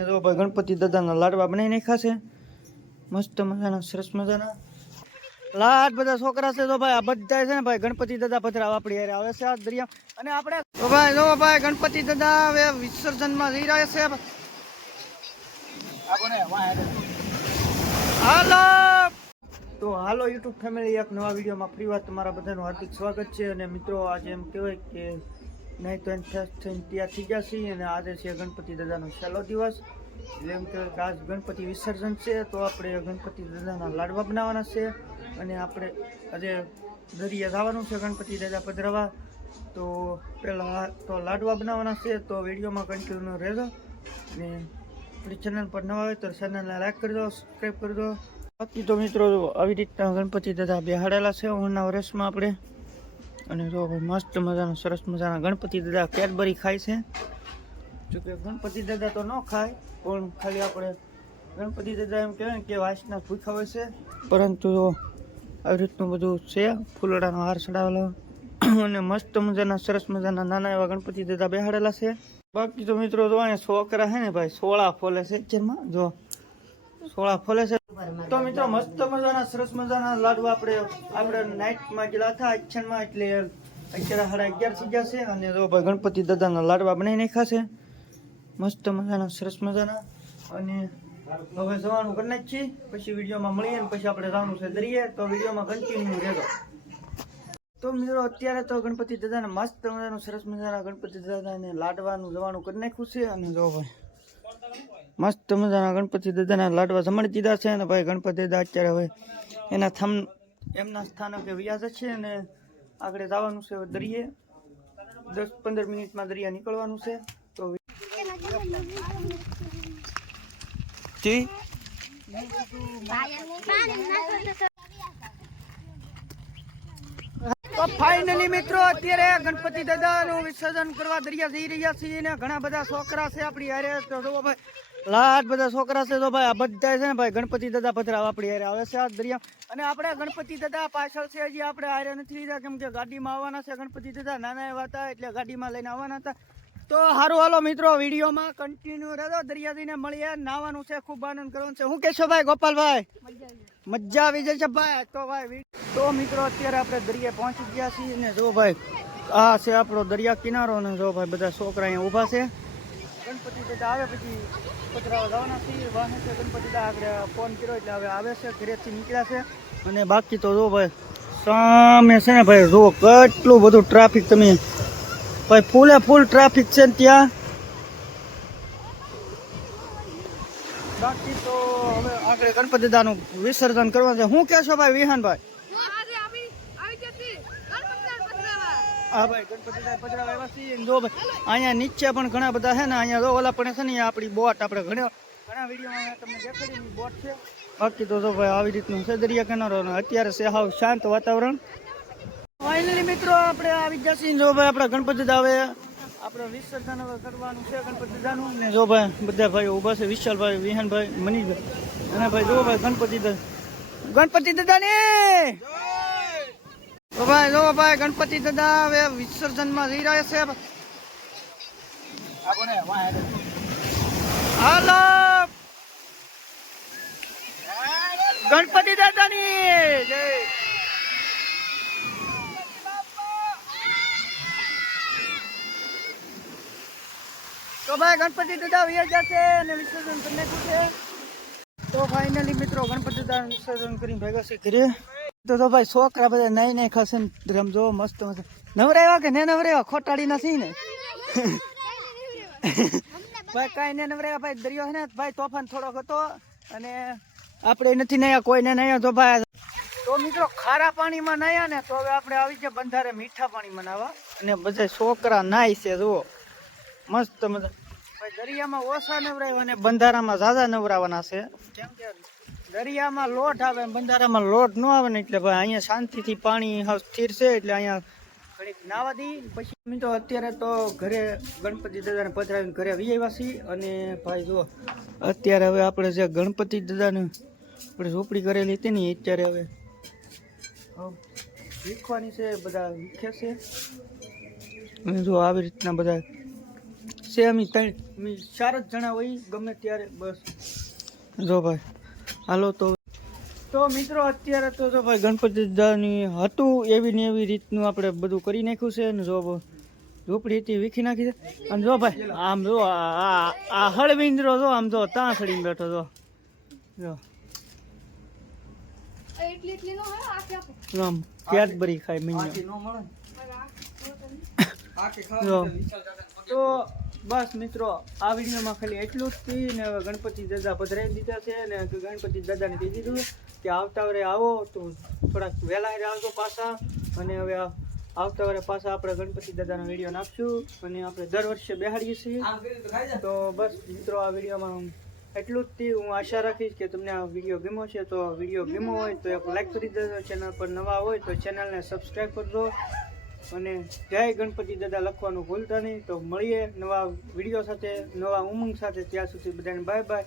અને જો ભાઈ ગણપતિ દાદાના લાડવા બનાવી નાખ્યા છે. મસ્ત મજાના સરસ મજાના. લાડ બધા છોકરા છે તો ભાઈ આ બધા છે ને ભાઈ ગણપતિ દાદા પધરા આપણી હારે આવે છે આ દરિયા. અને આપણે તો ભાઈ જો ભાઈ ગણપતિ દાદા હવે વિસર્જનમાં જઈ રહ્યા છે. હાલો! તો હાલો યુટ્યુબ ફેમિલી એક નવા વિડીયોમાં ફરી વાર તમારા બધાનું હાર્દિક સ્વાગત છે. અને મિત્રો આજે એમ કહેવાય કે નહીં તો થઈને તૈયાર થઈ છીએ અને આજે છે ગણપતિ દાદાનો છેલ્લો દિવસ. એટલે એમ કે આજ ગણપતિ વિસર્જન છે, તો આપણે ગણપતિ દાદાના લાડવા બનાવવાના છે અને આપણે આજે દરિયા જવાનું છે ગણપતિ દાદા પધરાવા. તો પહેલાં તો લાડવા બનાવવાના છે, તો વિડીયોમાં કન્ટિન્યુ રહેજો. અને આપણી ચેનલ પર નવા હોય તો ચેનલને લાઈક કરી દો સબસ્ક્રાઈબ કરી દો બાકી તો મિત્રો, આવી રીતના ગણપતિ દાદા બેહાડેલા છે ઉના વર્ષમાં આપણે. અને જો મસ્ત મજાના સરસ મજાના ગણપતિ દાદા કેડબરી ખાય છે. જોકે ગણપતિ દાદા તો ન ખાય, પણ ખાલી આપણે ગણપતિ દાદા એમ કહેવાય કે વાસના ભૂખા હોય છે. પરંતુ આવી રીતનું બધું છે, ફૂલડાનો હાર ચડાવેલો. અને મસ્ત મજાના સરસ મજાના નાના એવા ગણપતિ દાદા બેહાડેલા છે. બાકી તો મિત્રો જો અહીંયા છોકરા છે ને ભાઈ, સોળા ફોલે છે. જેમાં જો સોળા ફોલે છે. તો મિત્રો મસ્ત મજાના સરસ મજાના લાડુ આપણે આપણે નાઇટમાં ગયેલા હતા અચ્છાનમાં એટલે અત્યારે સાડા અગિયાર થઈ ગયા છે અને જો ભાઈ ગણપતિ દાદાના લાડવા બનાવીને ખાશે મસ્ત મજાના સરસ મજાના. અને હવે જવાનું કરી નાખીએ પછી વિડીયોમાં મળીએ ને પછી આપણે જવાનું છે દરિયે તો વિડીયોમાં કન્ટિન્યુ રહેતો તો મિત્રો અત્યારે તો ગણપતિ દાદાને મસ્ત મજાનું સરસ મજાના ગણપતિ દાદાને લાડવાનું જવાનું કરી નાખ્યું છે. અને જો ભાઈ મસ્ત મજાના ગણપતિ દાદાના લાડવા જમાડી દીધા છે અને ભાઈ ગણપતિ દાદા અત્યારે હવે એના થમ એમના સ્થાનકે વ્યાજ છે અને આગળ જવાનું છે હવે દરિયે. દસ પંદર મિનિટમાં દરિયા નીકળવાનું છે. તો જી? તો ફાઇનલી મિત્રો, અત્યારે ગણપતિ દાદાનું વિસર્જન કરવા દરિયા જઈ રહ્યા છીએ ને ઘણા બધા છોકરા છે આપણી હારે. તો ભાઈ લાટ બધા છોકરા છે તો ભાઈ, આ બધા છે ને ભાઈ, ગણપતિ દાદા પધરાવ આપણી હારે આવે છે આ દરિયા. અને આપણે ગણપતિ દાદા પાછળ છે હજી આપણે હારે નથી લીધા, કેમ કે ગાડીમાં આવવાના છે ગણપતિ દાદા. નાના એવા હતા એટલે ગાડીમાં લઈને આવવાના હતા. તો સારું હાલો મિત્રો, વિડીયોમાં કન્ટિન્યુ રહેજો. દરિયાદીને મળીએ. નાવાનું છે, ખૂબ આનંદ કરવાનો છે. હું કહેશો ભાઈ, ગોપાલભાઈ? મજા આવી જશે ભાઈ. તો ભાઈ તો મિત્રો, અત્યારે આપણે દરિયા પહોંચી ગયા છીએ ને જો ભાઈ, આ છે આપણો દરિયા કિનારો ને જો ભાઈ, બધા છોકરા અહીંયા ઊભા છે. ગણપતિ દાદા આવે પછી પધરાવા જવાના છીએ. વાહન છે, ગણપતિ દાદા ફોન કર્યો એટલે હવે આવે છે, ઘરેથી નીકળ્યા છે. અને બાકી તો જો ભાઈ, સામે છે ને ભાઈ, જો કેટલું બધું ટ્રાફિક તમે ભાઈ ફૂલે ફૂલ ટ્રાફિક છે ને ત્યાં. બાકી તો હવે આગળ ગણપતિ દાદાનું વિસર્જન કરવાનું છે. શું કહેશો ભાઈ વિહાનભાઈ? હા ભાઈ ગણપતિ દાદા પધરાવા આવ્યા છીએ. જો ભાઈ અહીંયા નીચે પણ ઘણા બધા છે ને અહીંયા જો ઓલા પણ છે ને આપણી બોટ આપણે ઘણા ઘણા વિડીયોમાં તમને દેખાડી બોટ છે. બાકી તો જો ભાઈ આવી રીતનું છે દરિયા કિનારો અત્યારે છે હાવ શાંત વાતાવરણ. ફાઇનલી મિત્રો આપણે આવી ગયા છીએ જો ભાઈ આપણા ગણપતિ દાવે આપણે વિસર્જન કરવાનું છે ગણપતિ દાનું ને જો ભાઈ બધા ભાઈઓ ઊભા છે. વિશાલભાઈ વિહાનભાઈ મનીષભાઈ. અને ભાઈ જો ભાઈ ગણપતિ દાદા ગણપતિ દાદાની તો ભાઈ જો ભાઈ ગણપતિ દાદા હવે વિસર્જનમાં જઈ રહ્યા છે. હાલો! ગણપતિ દાદાની જય! તો ભાઈ, ગણપતિ દાદા વૈયા જશે અને વિસર્જન કરી નાખ્યું છે તો ફાઇનલી મિત્રો, ગણપતિ દાદા વિસર્જન કરીને ભેગા છે ઘરે. તો તો ભાઈ, છોકરા બધા નહીં નહીં ખસે ને રમજો, મસ્ત મસ્ત નવરાવ્યા કે ને નવરાવ્યા ખોટાડી નથી ને ભાઈ, કાંઈ ને નવરાવ્યા ભાઈ, દરિયો છે ને, ભાઈ, તોફાન થોડોક હતો અને આપણે નથી નયા કોઈને નહીં તો ભાઈ, તો મિત્રો, ખારા પાણીમાં નાયા ને, તો હવે આપણે આવી જાય બંધારે મીઠા પાણીમાં નાવા. અને બધા છોકરા નાય છે, જુઓ. મસ્ત મજા. દરિયામાં ઓછા નવરાવ્યા અને બંધારામાં ઝાઝા નવરાવાના છે. દરિયામાં લોટ આવે બંધારામાં લોટ ન આવે ને એટલે ભાઈ, અહીંયા શાંતિથી પાણી સ્થિર છે એટલે અહીંયા ઘડીક નાવા દી, પછી તો અત્યારે તો ઘરે ગણપતિ દાદાને પધરાવીને ઘરે આવી આવ્યા છીએ અને ભાઈ જો અત્યારે હવે આપણે જે ગણપતિ દાદાને આપણે ઝોપડી કરેલી હતી ને અત્યારે હવે હવે વીખવાની છે, બધા વીખે છે. અને જો આવી રીતના બધા છે અમે ત્રણ ચાર જ જણા હોય ગમે ત્યારે બસ. જો ભાઈ હાલો તો. તો મિત્રો અત્યારે તો જો ભાઈ ગણપતિ દાદાની હતું એવી ને એવી રીતનું આપણે બધું કરી નાખ્યું છે ને જો ઝૂંપડી હતી વીખી નાખી છે. અને જો ભાઈ આમ જો આ હળવિંદરો જો આમ જો ત્યાં સડીને બેઠો જો. જો. આમ કેડબરી ખાય મીંડો જો. તો બસ મિત્રો આ વિડીયોમાં ખાલી એટલું જ થી ને હવે ગણપતિ દાદા પધરાવી દીધા છે ને ગણપતિ દાદાને કહી દીધું કે આવતા વરે આવો તો થોડાક વહેલા આવજો પાછા અને હવે આવતા વરે પાછા આપણે ગણપતિ દાદાનો વીડિયો નાખશું અને આપણે દર વર્ષે બેહાડીએ છીએ. તો બસ મિત્રો આ વિડીયોમાં એટલું જ થી હું આશા રાખીશ કે તમને આ વીડિયો ગમ્યો છે. તો વીડિયો ગમ્યો હોય તો એક લાઈક કરી દેજો. ચેનલ પર નવા હોય તો ચેનલને સબસ્ક્રાઈબ કરજો. અને જય ગણપતિ દાદા લખવાનું ભૂલતા નહીં. તો મળીએ નવા વીડિયો સાથે, નવા ઉમંગ સાથે. ત્યાં સુધી બધાને બાય બાય